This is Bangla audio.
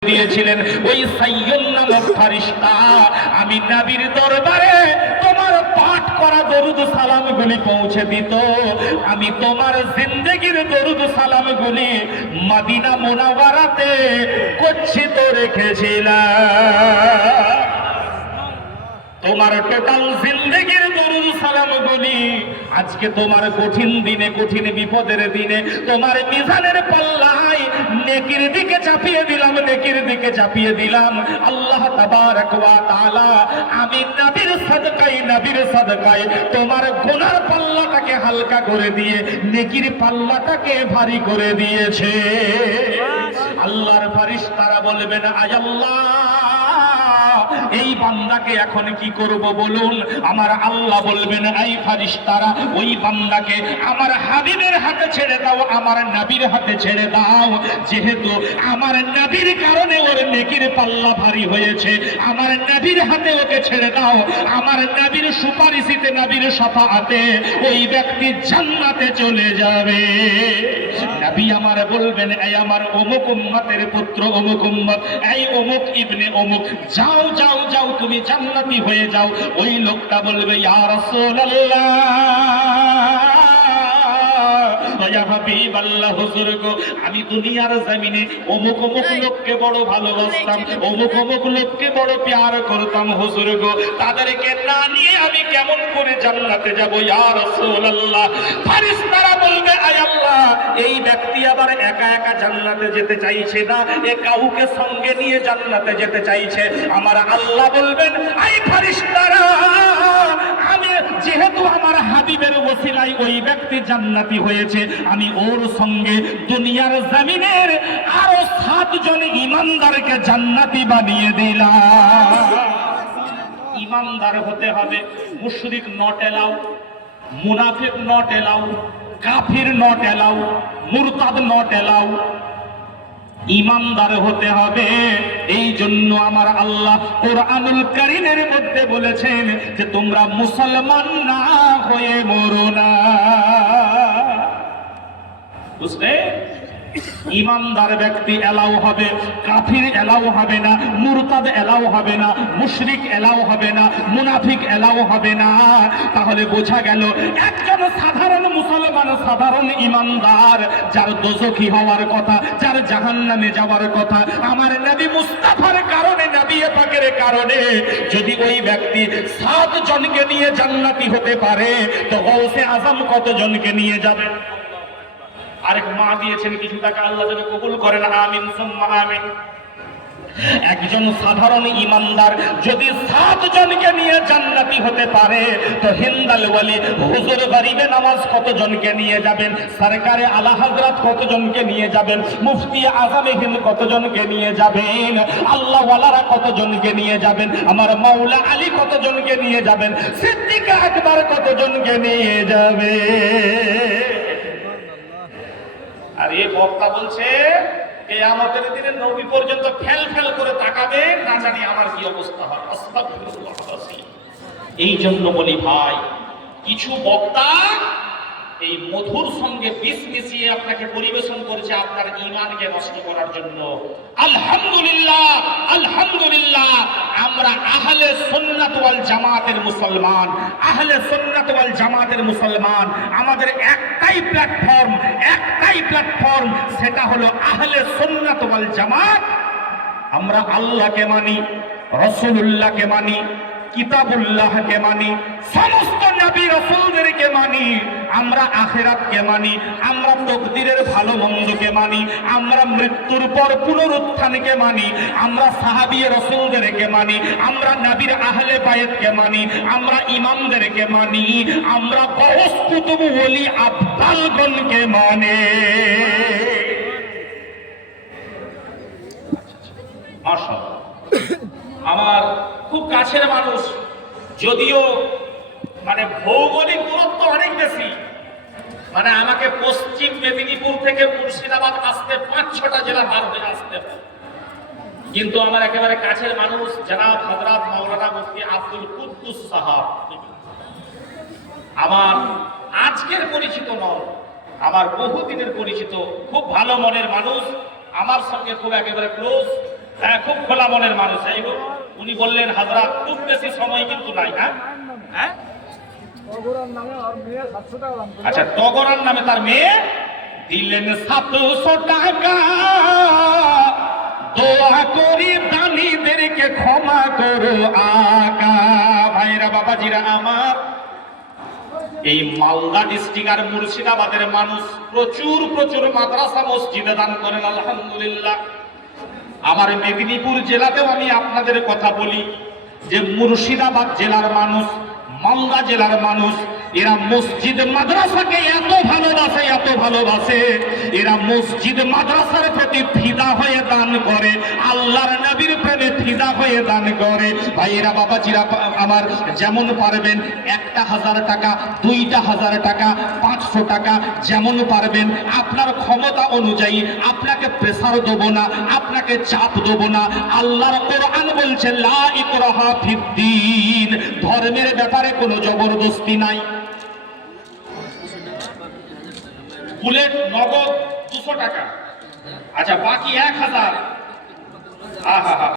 দিয়েছিলেন ওই সাইয়্যদ নামক ফেরেশতা আমি নবীর দরবারে তোমার পাঠ করা দরুদ সালামগুলি পৌঁছে দিত। আমি তোমার জিন্দেগীর দরুদ সালামগুলি মদিনা মুনাওয়ারাতে গচ্ছিত রেখেছিলাম। তোমার টোটাল জিন্দেগীর দরুদ সালামগুলি আজকে তোমার কঠিন দিনে, কঠিন বিপদের দিনে তোমার মিজানের পাল্লায় নেকির দিকে চাপিয়ে দিলাম, নেকির দিকে চাপিয়ে দিলাম। আল্লাহ তাবারক ওয়া তাআলা আমি নবীর সাদকায়, নবীর সাদকায় তোমার গুনার পাল্লাটাকে হালকা করে দিয়ে নেকির পাল্লাটাকে ভারী করে দিয়েছে। আল্লাহর ফেরেশতারা বলবেন, আয় আল্লাহ, এই বান্দাকে এখন কি করব বলুন? আমার আল্লাহ বলবেন, এই ফেরেশতারা ওই বান্দাকে আমার হাবিবের হাতে ছেড়ে দাও, আমার নবীর হাতে ছেড়ে দাও। যেহেতু আমার নবীর কারণে ওর নেকির পাল্লা ভারী হয়েছে, আমার নবীর হাতে ওকে ছেড়ে দাও। আমার নবীর সুপারিশিতে, নবীর শাফাআতে ওই ব্যক্তি জান্নাতে চলে যাবে। নবী আমার বলবেন, এই আমার অমুক উম্মতের পুত্র, অমুক উম্মত, এই অমুক ইবনে অমুক, যাও যাও যাও, তুমি জান্নাতি হয়ে যাও। ওই লোকটা বলবে, ইয়া রাসূলুল্লাহ, ইয়া হাবিবাল্লাহ, হুজুর গো, আমি দুনিয়ার জমিনে অমুক অমুক লোককে বড় ভালোবাসতাম, অমুক অমুক লোককে বড় প্যার করতাম, হুজুর গো, তাদেরকে না নিয়ে আমি কেমন করে জান্নাতে যাব ইয়া রাসূলুল্লাহ? ফেরেশতারা বলবে, আয় আল্লাহ, এই ব্যক্তি আবার একা একা জান্নাতে যেতে চাইছে না, এ কাউকে সঙ্গে নিয়ে জান্নাতে যেতে চাইছে। আমার আল্লাহ বলবেন, এই ফেরেশতারা, আমি যেহেতু আমার হাবিবের ওসিলায় ওই ব্যক্তি জান্নাতি হয়েছে, আমি ওর সঙ্গে দুনিয়ার জমিনের আরো 7 জন ইমানদারকে জান্নাতি বানিয়ে দিলাম। ইমানদার হতে হবে, মুশরিক নট এলাউ, মুনাফিক নট এলাউ, কাফির নট এলাউ, মুরতাদ নট এলাউ। ইমানদার হতে হবে। এই জন্য আমার আল্লাহ কোরআনুল কারীমের মধ্যে বলেছেন যে তোমরা মুসলমান না হয়ে মরো না। বুঝলে? ইমানদার ব্যক্তি এলাও হবে, কাফির এলাও হবে না, মুরতাদ এলাও হবে না, মুশরিক এলাও হবে না, মুনাফিক এলাও হবে না। তাহলে বোঝা গেল একজন সাধারণ মুসলমান, সাধারণ ইমানদার, যার দোজখী হওয়ার কথা, যার জাহান্নামে যাওয়ার কথা, আমার নবী মুস্তাফার কারণে, নবী পাকের কারণে যদি ওই ব্যক্তি 7 জনকে নিয়ে জান্নাতি হতে পারে, তো গৌসে আজম কত জনকে নিয়ে যাবে? আরেক মা দিয়েছেন কিছু টাকা, আল্লাহ যেন কবুল করেন, আমিন সুম্মা আমিন। একজন সাধারণ ইমানদার যদি 7 জনকে নিয়ে জান্নাতি হতে পারে, তো হিন্দাল ওয়ালি হুজুর গরিবে নামাজ কত জনকে নিয়ে যাবেন? সরকারে আলা হযরত কত জনকে নিয়ে যাবেন? মুফতি আজমে হিন্দ কত জনকে নিয়ে যাবেন? আল্লাহ ওয়ালারা কত জনকে নিয়ে যাবেন? আমার মাওলা আলী কত জনকে নিয়ে যাবেন? সিদ্দিক আকবর কত জনকে নিয়ে যাবে? আর এই বক্তা বলছে কিয়ামতের দিনে নবী পর্যন্ত ফেল ফেল করে তাকাবে, না জানি আমার কি অবস্থা হয়। আস্তাগফিরুল্লাহ। এই জন্য বলি ভাই, কিছু বক্তা এই মধুর সঙ্গে বিষ মিশিয়ে আপনাকে পরিবেশন করেছে আপনার ঈমানকে নষ্ট করার জন্য। আলহামদুলিল্লাহ, আলহামদুলিল্লাহ, আমরা আহলে সুন্নাত ওয়াল জামাতের মুসলমান, আহলে সুন্নাত ওয়াল জামাতের মুসলমান। আমাদের একটাই প্ল্যাটফর্ম, একটাই প্ল্যাটফর্ম, সেটা হলো আহলে সুন্নাত ওয়াল জামাত। আমরা আল্লাহকে মানি, রাসূলুল্লাহকে মানি, কিতাবুল্লাহকে মানি, সমস্ত নবী রাসূলদেরকে মানি, আমরা আখিরাতকে মানি, আমরা তাকদীরের ভালো মন্দকে মানি, আমরা মৃত্যুর পর পুনরুত্থানকে মানি, আমরা সাহাবী রাসূলদেরকে মানি, আমরা নবীর আহলে বায়তকে মানি, আমরা ইমামদেরকে মানি, আমরা গৌস কুতুব ওলি আফদালগণকে মানি। মাশাআল্লাহ, আমার খুব কাছের মানুষ, যদিও মানে ভৌগোলিক দূরত্ব অনেক বেশি, মানে আমাকে পশ্চিম মেদিনীপুর থেকে মুর্শিদাবাদ আসতে 5-6টা জেলা পার হয়ে আসতে হয়, কিন্তু আমার একেবারে কাছের মানুষ জনাব হযরত মাওলানা মুফতি আব্দুল কুদ্দুস সাহাব, আমার আজকের পরিচিত নয়, আমার বহুদিনের পরিচিত, খুব ভালো মনের মানুষ, আমার সঙ্গে খুব একেবারে ক্লোজ। হ্যাঁ, খুব খোলা মনের মানুষ। এই উনি বললেন হাজরাত খুব বেশি সময় কিন্তু নাই। হ্যাঁ হ্যাঁ, আচ্ছা, টগরার নামে তার মেয়ে দিলেন 700 টাকা। দোয়া করি দানীদেরকে ক্ষমা করো আকা। ভাইরা বাবাজিরা আমার, এই মালদা ডিস্ট্রিক্ট আর মুর্শিদাবাদের মানুষ প্রচুর প্রচুর মাদ্রাসা মসজিদে দান করেন, আলহামদুলিল্লাহ। আমার মেদিনীপুর জেলাতেও আমি আপনাদের কথা বলি যে মুর্শিদাবাদ জেলার মানুষ, মালদা জেলার মানুষ, এরা মসজিদ মাদ্রাসাকে এত ভালোবাসে, এত ভালোবাসে, এরা মসজিদ মাদ্রাসার প্রতি ফিদা হয়ে দান করে, আল্লাহর নবীর প্রেমে ফিদা হয়ে দান করে। ভাইয়েরা বাবাজিরা আমার, যেমন পারবেন 1,000 টাকা, 2,000 টাকা, 500 টাকা, যেমন পারবেন আপনার ক্ষমতা অনুযায়ী। আপনাকে প্রেসার দেবো না, আপনাকে চাপ দেবো না। আল্লাহর কোরআন বলছে লা ইকরাহা ফিদ্দীন, ধর্মের ব্যাপারে কোনো জবরদস্তি নাই। বুলেট নগদ 200 টাকা, আচ্ছা বাকি 1000। আহা হা।